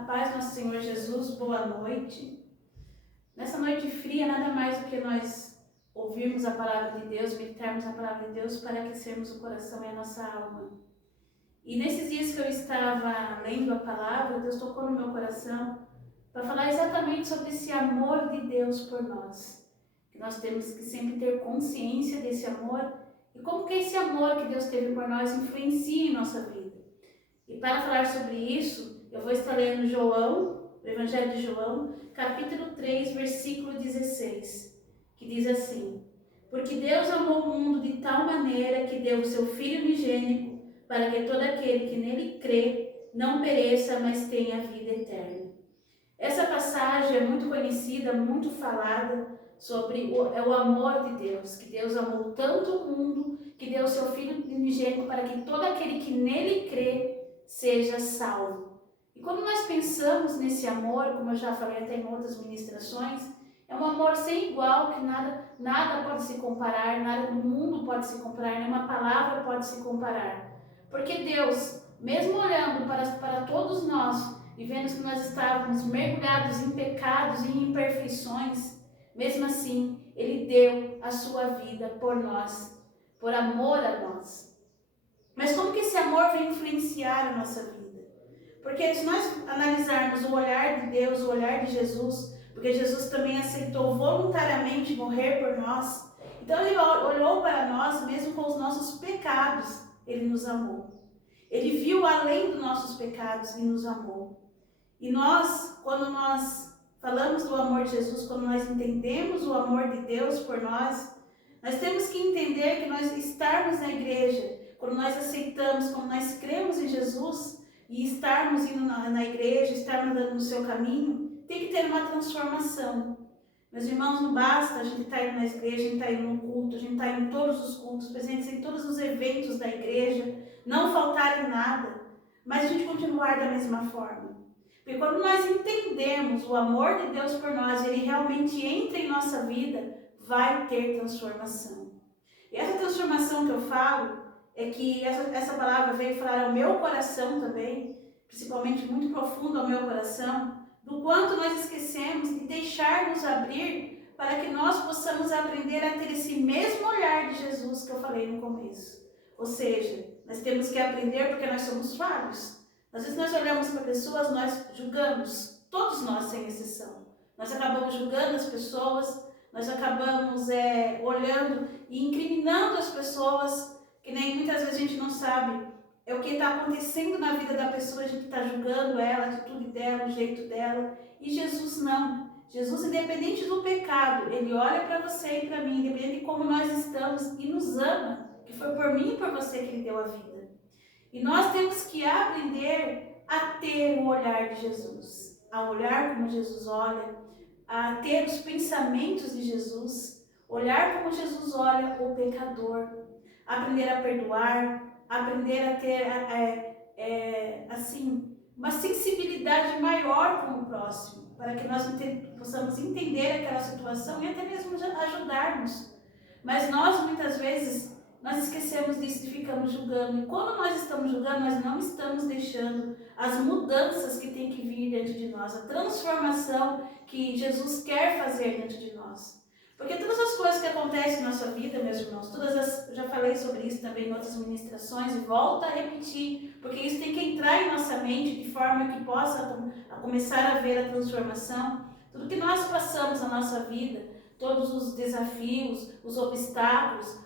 A paz do nosso Senhor Jesus, boa noite. Nessa noite fria, nada mais do que nós ouvirmos a palavra de Deus, meditarmos a palavra de Deus para aquecermos o coração e a nossa alma. E nesses dias que eu estava lendo a palavra, Deus tocou no meu coração para falar exatamente sobre esse amor de Deus por nós. Que nós temos que sempre ter consciência desse amor e como que esse amor que Deus teve por nós influencia em nossa vida. E para falar sobre isso, eu vou estar lendo João, o Evangelho de João, capítulo 3, versículo 16, que diz assim: Porque Deus amou o mundo de tal maneira que deu o seu Filho unigênito, para que todo aquele que nele crê não pereça, mas tenha vida eterna. Essa passagem é muito conhecida, muito falada sobre o amor de Deus, que Deus amou tanto o mundo, que deu o seu Filho unigênito para que todo aquele que nele crê seja salvo. E quando nós pensamos nesse amor, como eu já falei até em outras ministrações, é um amor sem igual, que nada pode se comparar, nada no mundo pode se comparar, nenhuma palavra pode se comparar. Porque Deus, mesmo olhando para todos nós e vendo que nós estávamos mergulhados em pecados e em imperfeições, mesmo assim, Ele deu a sua vida por nós, por amor a nós. Mas como que esse amor vem influenciar a nossa vida? Porque se nós analisarmos o olhar de Deus, o olhar de Jesus, porque Jesus também aceitou voluntariamente morrer por nós, então Ele olhou para nós, mesmo com os nossos pecados, Ele nos amou. Ele viu além dos nossos pecados e nos amou. E nós, quando nós falamos do amor de Jesus, quando nós entendemos o amor de Deus por nós temos que entender que nós estarmos na igreja, quando nós aceitamos, quando nós cremos em Jesus e estarmos indo na igreja, estarmos andando no seu caminho, tem que ter uma transformação. Meus irmãos, não basta a gente estar indo na igreja, a gente estar indo no culto, a gente estar indo em todos os cultos, presentes em todos os eventos da igreja, não faltar em nada, mas a gente continuar da mesma forma. Porque quando nós entendemos o amor de Deus por nós, Ele realmente entra em nossa vida, vai ter transformação. E essa transformação que eu falo, é que essa palavra veio falar ao meu coração também, principalmente muito profundo ao meu coração, do quanto nós esquecemos de deixar-nos abrir para que nós possamos aprender a ter esse mesmo olhar de Jesus que eu falei no começo. Ou seja, nós temos que aprender porque nós somos falhos. Às vezes nós olhamos para pessoas, nós julgamos, todos nós sem exceção. Nós acabamos julgando as pessoas, nós acabamos olhando e incriminando as pessoas, que nem muitas vezes a gente não sabe o que está acontecendo na vida da pessoa, a gente está julgando ela, a atitude dela, o jeito dela. E Jesus não. Jesus, independente do pecado, Ele olha para você e para mim, independente de como nós estamos, e nos ama, que foi por mim e por você que Ele deu a vida. E nós temos que aprender a ter o olhar de Jesus, a olhar como Jesus olha, a ter os pensamentos de Jesus, olhar como Jesus olha o pecador, aprender a perdoar, aprender a ter uma sensibilidade maior com o próximo, para que nós possamos entender aquela situação e até mesmo ajudarmos. Mas nós, muitas vezes, nós esquecemos disso e ficamos julgando. E quando nós estamos julgando, nós não estamos deixando as mudanças que tem que vir dentro de nós, a transformação que Jesus quer fazer dentro de nós. Porque todas as coisas que acontecem na nossa vida, meus irmãos, eu já falei sobre isso também em outras ministrações e volto a repetir, porque isso tem que entrar em nossa mente de forma que possa começar a ver a transformação. Tudo que nós passamos na nossa vida, todos os desafios, os obstáculos,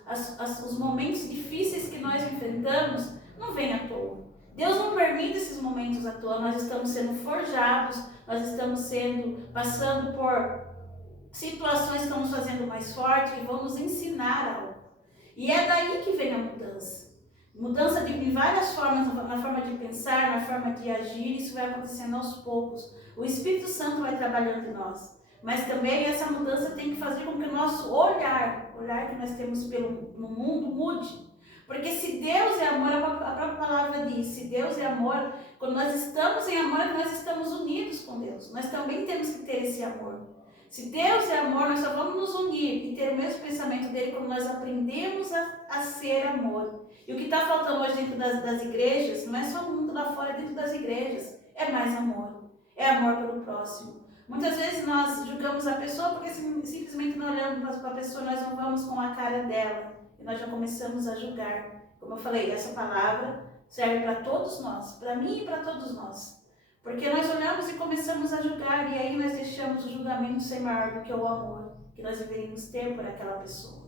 os momentos difíceis que nós enfrentamos, não vem à toa. Deus não permite esses momentos à toa, nós estamos sendo forjados, nós estamos passando por situações que estão nos fazendo mais fortes, que vão nos ensinar algo. E é daí que vem a mudança. Mudança de várias formas, na forma de pensar, na forma de agir, isso vai acontecendo aos poucos. O Espírito Santo vai trabalhando em nós. Mas também essa mudança tem que fazer com que o nosso olhar que nós temos no mundo, mude. Porque se Deus é amor, a própria palavra diz, se Deus é amor, quando nós estamos em amor, nós estamos unidos com Deus. Nós também temos que ter esse amor. Se Deus é amor, nós só vamos nos unir e ter o mesmo pensamento dele quando nós aprendemos a ser amor. E o que está faltando hoje dentro das igrejas, não é só no mundo lá fora, dentro das igrejas, é mais amor. é amor pelo próximo. Muitas vezes nós julgamos a pessoa porque simplesmente não olhamos para a pessoa, nós não vamos com a cara dela e nós já começamos a julgar. Como eu falei, essa palavra serve para todos nós, para mim e para todos nós. Porque nós olhamos e começamos a julgar e aí nós deixamos o julgamento ser maior do que o amor que nós deveríamos ter por aquela pessoa.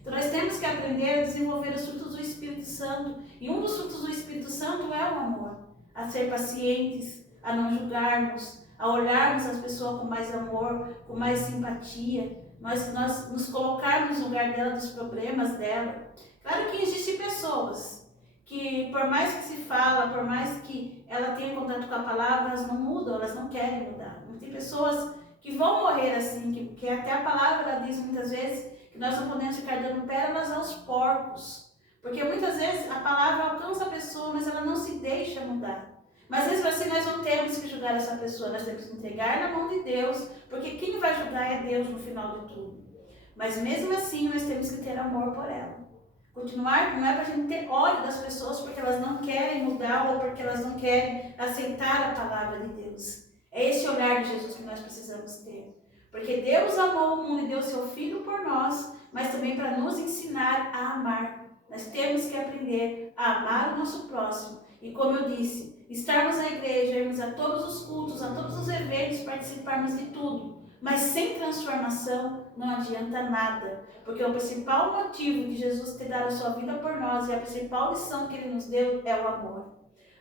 Então nós temos que aprender a desenvolver os frutos do Espírito Santo. E um dos frutos do Espírito Santo é o amor. A ser pacientes, a não julgarmos, a olharmos as pessoas com mais amor, com mais simpatia. Nós nos colocarmos no lugar dela, dos problemas dela. Claro que existem pessoas que por mais que se fala, por mais que ela tenha contato com a palavra, elas não mudam, elas não querem mudar. Tem pessoas que vão morrer assim, que até a palavra ela diz muitas vezes que nós não podemos ficar dando pérolas aos porcos. Porque muitas vezes a palavra alcança a pessoa, mas ela não se deixa mudar. Mas mesmo assim nós não temos que julgar essa pessoa, nós temos que entregar na mão de Deus, porque quem vai julgar é Deus no final de tudo. Mas mesmo assim nós temos que ter amor por ela. Continuar não é para a gente ter ódio das pessoas porque elas não querem mudar ou porque elas não querem aceitar a palavra de Deus. É esse olhar de Jesus que nós precisamos ter. Porque Deus amou o mundo e deu seu Filho por nós, mas também para nos ensinar a amar. Nós temos que aprender a amar o nosso próximo. E como eu disse, estarmos na igreja, irmos a todos os cultos, a todos os eventos, participarmos de tudo. Mas sem transformação não adianta nada. Porque o principal motivo de Jesus ter dado a sua vida por nós e a principal lição que ele nos deu é o amor.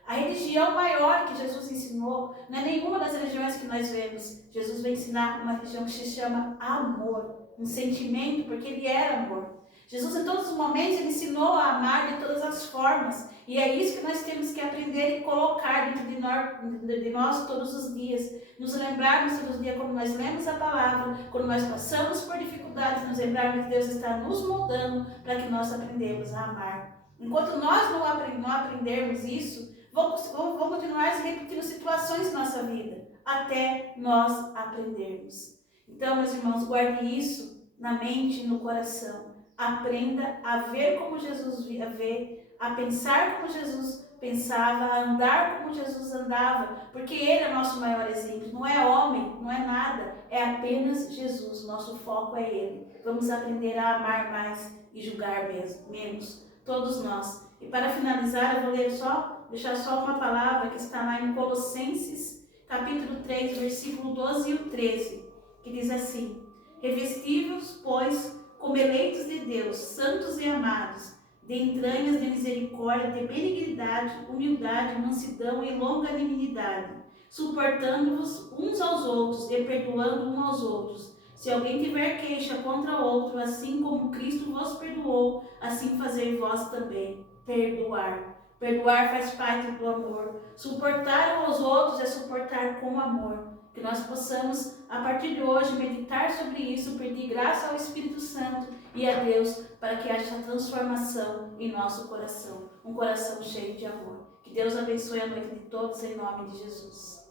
A religião maior que Jesus ensinou não é nenhuma das religiões que nós vemos. Jesus vai ensinar uma religião que se chama amor, um sentimento, porque ele era amor. Jesus em todos os momentos ele ensinou a amar de todas as formas. E é isso que nós temos que aprender e colocar dentro de nós todos os dias. Nos lembrarmos todos os dias quando nós lemos a palavra, quando nós passamos por dificuldades, nos lembrarmos que Deus está nos moldando para que nós aprendamos a amar. Enquanto nós não aprendermos isso, vão continuar se repetindo situações na nossa vida, até nós aprendermos. Então, meus irmãos, guarde isso na mente e no coração. Aprenda a ver como Jesus vê, a pensar como Jesus pensava, a andar como Jesus andava, porque Ele é o nosso maior exemplo. Não é homem, não é nada, é apenas Jesus. Nosso foco é Ele. Vamos aprender a amar mais e julgar menos, todos nós. E para finalizar, eu vou deixar só uma palavra que está lá em Colossenses, capítulo 3, versículo 12 e o 13, que diz assim: revesti-vos, pois, como eleitos de Deus, santos e amados, de entranhas de misericórdia, de benignidade, humildade, mansidão e longanimidade, suportando-vos uns aos outros e perdoando uns aos outros. Se alguém tiver queixa contra outro, assim como Cristo vos perdoou, assim fazei vós também. Perdoar. Perdoar faz parte do amor. Suportar uns aos outros é suportar com amor. Que nós possamos, a partir de hoje, meditar sobre isso, pedir graça ao Espírito Santo e a Deus para que haja transformação em nosso coração. Um coração cheio de amor. Que Deus abençoe a noite de todos, em nome de Jesus.